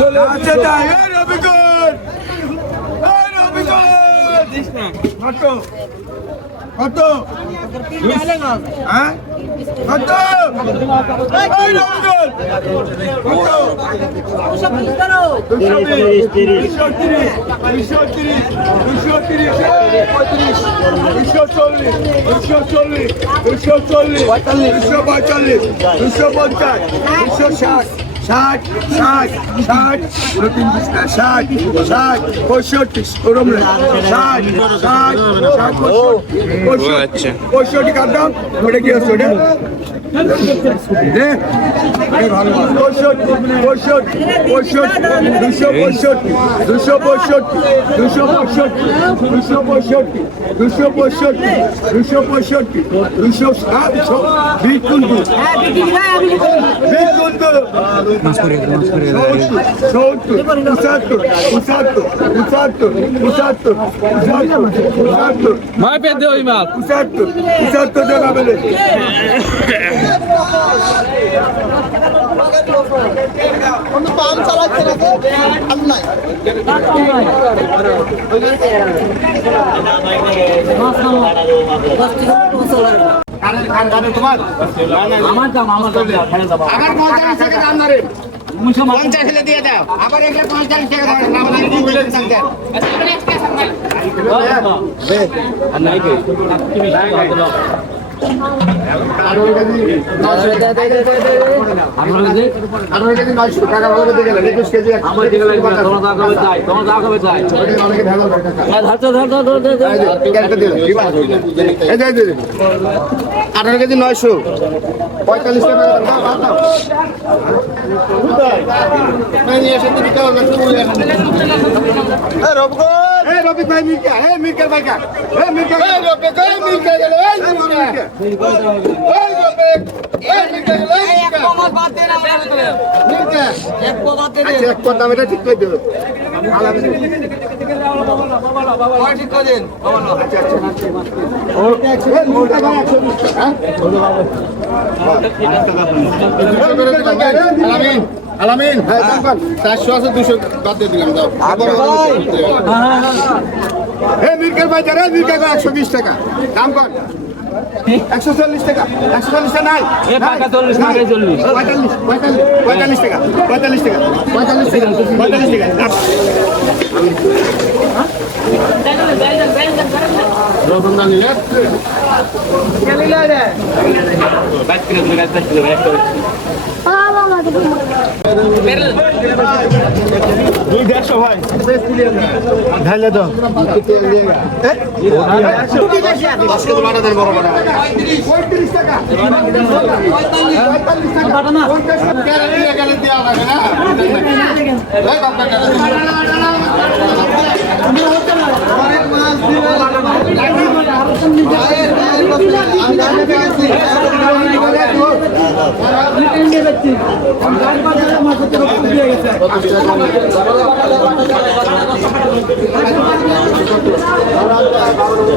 আচ্ছা রবিকুল এই রবিকুল কত হ্যাঁ? কত পঁয়তাল্লিশ। দুশো পঞ্চাশ। দুশো ষাট। ষাট ষাট ষাট ষাট ষাট পঁয়ষট্টি ওরম ষাট ষাট ষাট পঁয়ষট্টি পঁয়ষট্টি। কার দাম? ওটা কি আছে ওটা? দে পঁয়ষট্টি পঁয়ষট্টি পঁয়ষট্টি দুশো পঁয়ষট্টি দুশো পঁয়ষট্টি দুশো পঁয়ষট্টি দুশো পঁয়ষট্টি দুশো পঁয়ষট্টি দুশো পঁয়ষট্টি দুশো সাত বিশ কুন্তু বিশ কুন্তু সত্তর পঁচাত্তর পঁচাত্তর পঁচাত্তর পঁচাত্তর পঁচাত্তর মাই পেয়ে দে ওই মাল বেড়ে পাম চালাচ্ছে না তো পঞ্চাশ আঠারো কেজি নয়শো পঁয়তাল্লিশ টাকা দাও, রফিক ভাই মির্কা, এই মির্কার ভাই কা? এই মির্কা, এই রফিক, এই মির্কা গেল, এই মির্কা। মির্কা মির্কা। মির্কা। আচ্ছা, এক দাম এটা ঠিক করে দেবো। আলাদা নেই। হ্যাঁ? আলামিন হ্যাঁ চারশো আছে দুশো বাদ দিয়ে দিলাম দাও। হে মির্কের বাজার হে মির্কের একশো বিশ টাকা। দাম কর। একশো চল্লিশ টাকা। একশো চল্লিশ টাকা নাই। পঁয়তাল্লিশ পঁয়তাল্লিশ টাকা পঁয়তাল্লিশ টাকা। পঁয়তাল্লিশ টাকা। পঁয়তাল্লিশ টাকা। রতন দা নিলে বাইশ কিলো দিলে বাইশ কিলো একটা দশ কেজি বাটা দেন বড় বাটা পঁয়ত্রিশ টাকা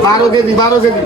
বারো কেজি বারো কেজি।